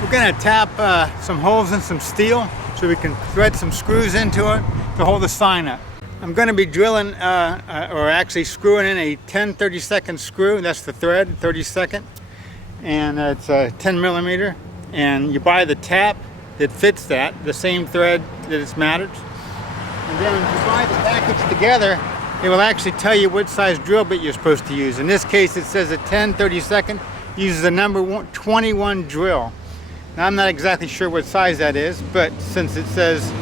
We're going to tap some holes in some steel so we can thread some screws into it to hold the sign up. I'm going to be drilling or actually screwing in a 10/32 screw. That's the thread, 32nd, and it's a 10 millimeter. And you buy the tap that fits that, the same thread that it's matched. And then if you buy the package together, it will actually tell you what size drill bit you're supposed to use. In this case, it says a 10/32 uses the number 21 drill. Now, I'm not exactly sure what size that is, but since it says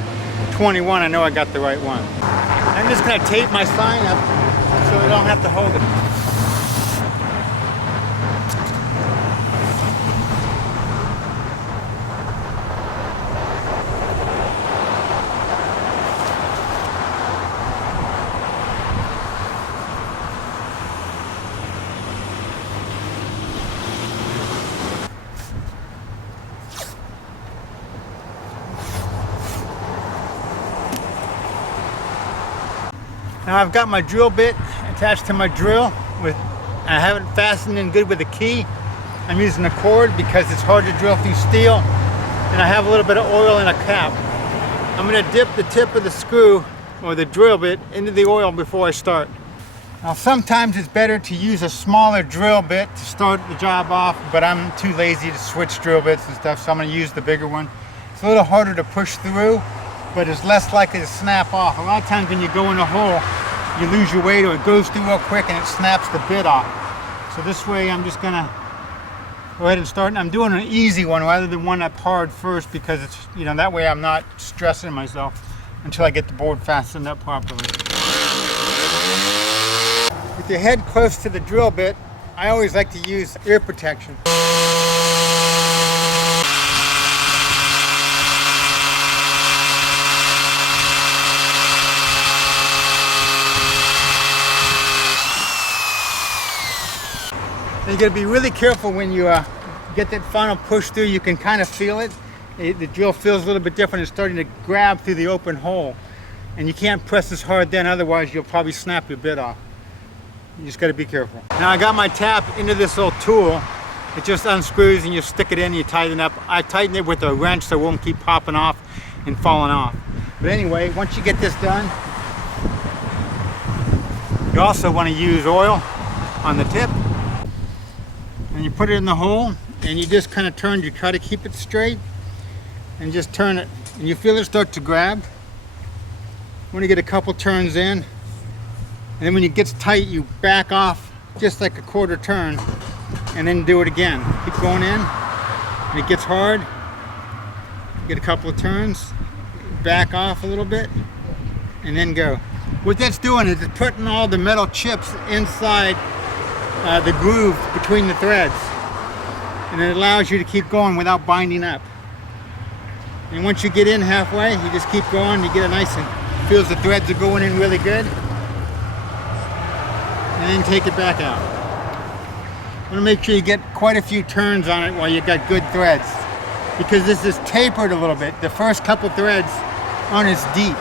21, I know I got the right one. I'm just going to tape my sign up so I don't have to hold it. Now I've got my drill bit attached to my drill. I have it fastened in good with a key. I'm using a cord because it's hard to drill through steel, and I have a little bit of oil in a cap. I'm going to dip the tip of the screw or the drill bit into the oil before I start. Now sometimes it's better to use a smaller drill bit to start the job off, but I'm too lazy to switch drill bits and stuff, so I'm going to use the bigger one. It's a little harder to push through, but it's less likely to snap off. A lot of times when you go in a hole, you lose your weight or it goes through real quick and it snaps the bit off. So this way I'm just gonna go ahead and start. And I'm doing an easy one rather than one that's hard first, because it's, that way I'm not stressing myself until I get the board fastened up properly. With your head close to the drill bit, I always like to use ear protection. You got to be really careful when you get that final push through. You can kind of feel it. The drill feels a little bit different. It's starting to grab through the open hole, and you can't press as hard then, otherwise you'll probably snap your bit off. You just got to be careful. Now I got my tap into this little tool. It just unscrews and you stick it in and you tighten it up. I tighten it with a wrench so it won't keep popping off and falling off. But anyway, once you get this done, you also want to use oil on the tip. And you put it in the hole and you just kind of turn, you try to keep it straight and just turn it, and you feel it start to grab. When you get a couple turns in, and then when it gets tight, you back off just like a quarter turn and then do it again. Keep going in, and it gets hard. You get a couple of turns, back off a little bit, and then go. What that's doing is it's putting all the metal chips inside the groove between the threads, and it allows you to keep going without binding up. And once you get in halfway, you just keep going. You get it nice and feels the threads are going in really good, and then take it back out. You want to make sure you get quite a few turns on it while you got good threads, because this is tapered a little bit. The first couple threads aren't as deep,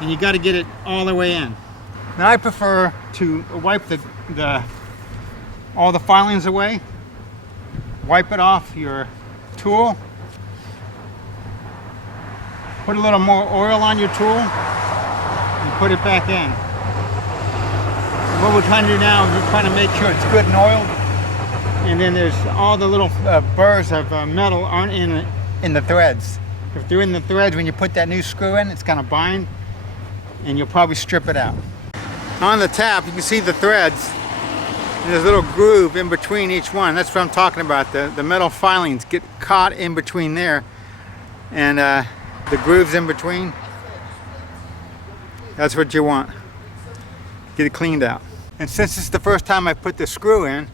and you got to get it all the way in. Now I prefer to wipe all the filings away, wipe it off your tool, put a little more oil on your tool, and put it back in. And what we're trying to do now is we're trying to make sure it's good and oiled, and then there's all the little burrs of metal aren't in the threads. If they're in the threads, when you put that new screw in, it's going to bind, and you'll probably strip it out. On the tap, you can see the threads. And there's a little groove in between each one. That's what I'm talking about. The metal filings get caught in between there, and the grooves in between. That's what you want. Get it cleaned out. And since it's the first time I put the screw in,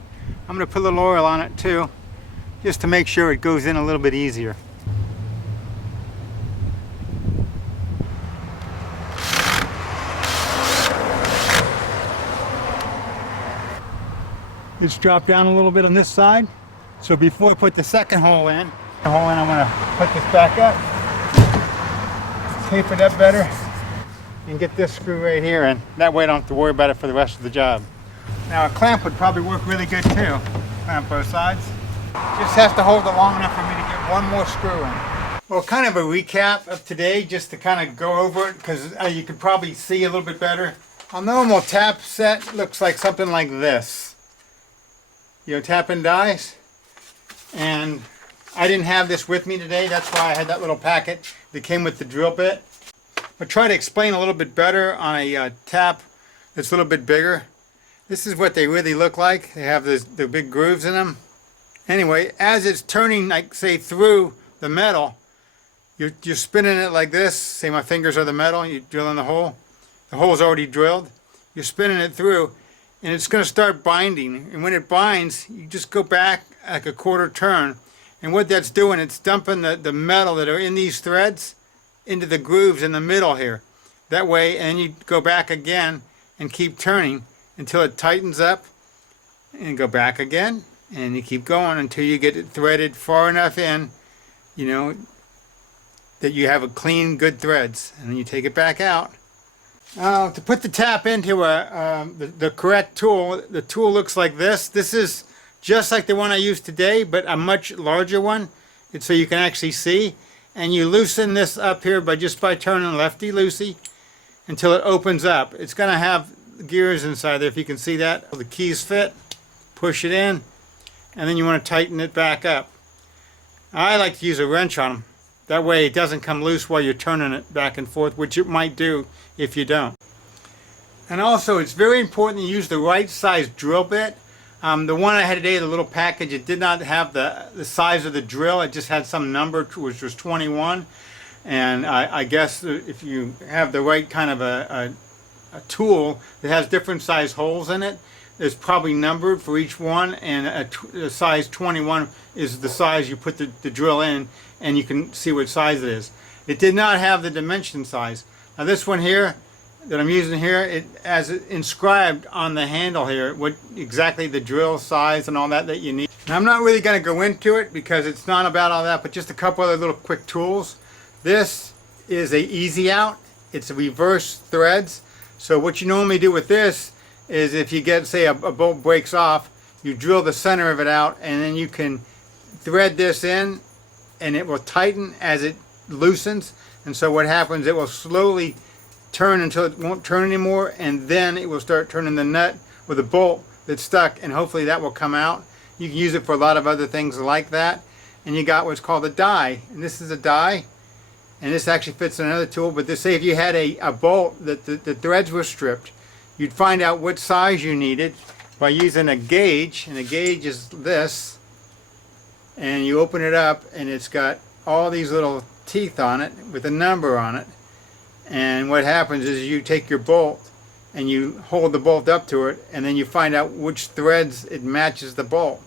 I'm going to put a little oil on it too, just to make sure it goes in a little bit easier. It's dropped down a little bit on this side. So before I put the second hole in, I'm going to put this back up, tape it up better, and get this screw right here, and that way I don't have to worry about it for the rest of the job. Now a clamp would probably work really good too. Clamp both sides. Just has to hold it long enough for me to get one more screw in. Well, kind of a recap of today, just to kind of go over it, because you can probably see a little bit better. A normal tap set looks like something like this. You know, tap and dies. And I didn't have this with me today, that's why I had that little packet that came with the drill bit. I'll try to explain a little bit better on a tap that's a little bit bigger. This is what they really look like. They have the big grooves in them. Anyway, as it's turning, like say, through the metal, you're spinning it like this. Say my fingers are the metal, you're drilling the hole. The hole's already drilled. You're spinning it through, and it's going to start binding. And when it binds, you just go back like a quarter turn. And what that's doing, it's dumping the metal that are in these threads into the grooves in the middle here. That way, and you go back again and keep turning until it tightens up, and go back again, and you keep going until you get it threaded far enough in, you know, that you have a clean, good threads. And then you take it back out. To put the tap into the correct tool, the tool looks like this. This is just like the one I used today, but a much larger one. It's so you can actually see. And you loosen this up here by turning lefty-loosey until it opens up. It's going to have gears inside there, if you can see that. The keys fit. Push it in, and then you want to tighten it back up. I like to use a wrench on them. That way it doesn't come loose while you're turning it back and forth, which it might do if you don't. And also, it's very important to use the right size drill bit. The one I had today, the little package, it did not have the size of the drill. It just had some number, which was 21. And I guess if you have the right kind of a tool that has different size holes in it, there's probably numbered for each one, and a size 21 is the size you put the drill in, and you can see what size it is. It did not have the dimension size. Now this one here that I'm using here, it has it inscribed on the handle here what exactly the drill size and all that you need. Now I'm not really going to go into it because it's not about all that, but just a couple other little quick tools. This is a easy out. It's a reverse threads. So what you normally do with this is if you get, say, a bolt breaks off, you drill the center of it out, and then you can thread this in, and it will tighten as it loosens. And so what happens, it will slowly turn until it won't turn anymore, and then it will start turning the nut with the bolt that's stuck, and hopefully that will come out. You can use it for a lot of other things like that. And you got what's called a die, and this is a die, and this actually fits in another tool. But say if you had a bolt that the threads were stripped, you'd find out what size you needed by using a gauge, and a gauge is this, and you open it up, and it's got all these little teeth on it with a number on it. And what happens is you take your bolt and you hold the bolt up to it, and then you find out which threads it matches the bolt.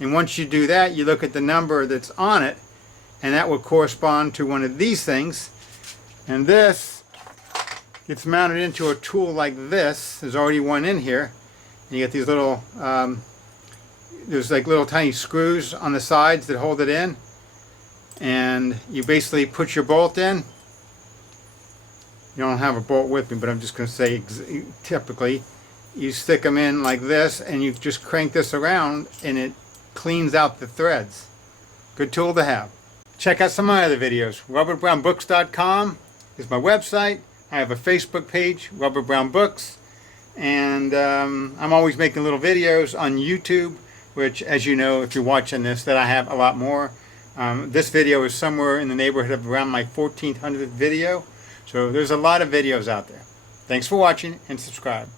And once you do that, you look at the number that's on it, and that will correspond to one of these things. And this gets mounted into a tool like this. There's already one in here. And you get these little, there's like little tiny screws on the sides that hold it in. And you basically put your bolt in. You don't have a bolt with me, but I'm just going to say typically you stick them in like this, and you just crank this around, and it cleans out the threads. Good tool to have. Check out some of my other videos. RobertBrownBooks.com is my website. I have a Facebook page, Robert Brown Books, and I'm always making little videos on YouTube, which, as you know, if you're watching this, that I have a lot more. This video is somewhere in the neighborhood of around my 1400th video, so there's a lot of videos out there. Thanks for watching, and subscribe.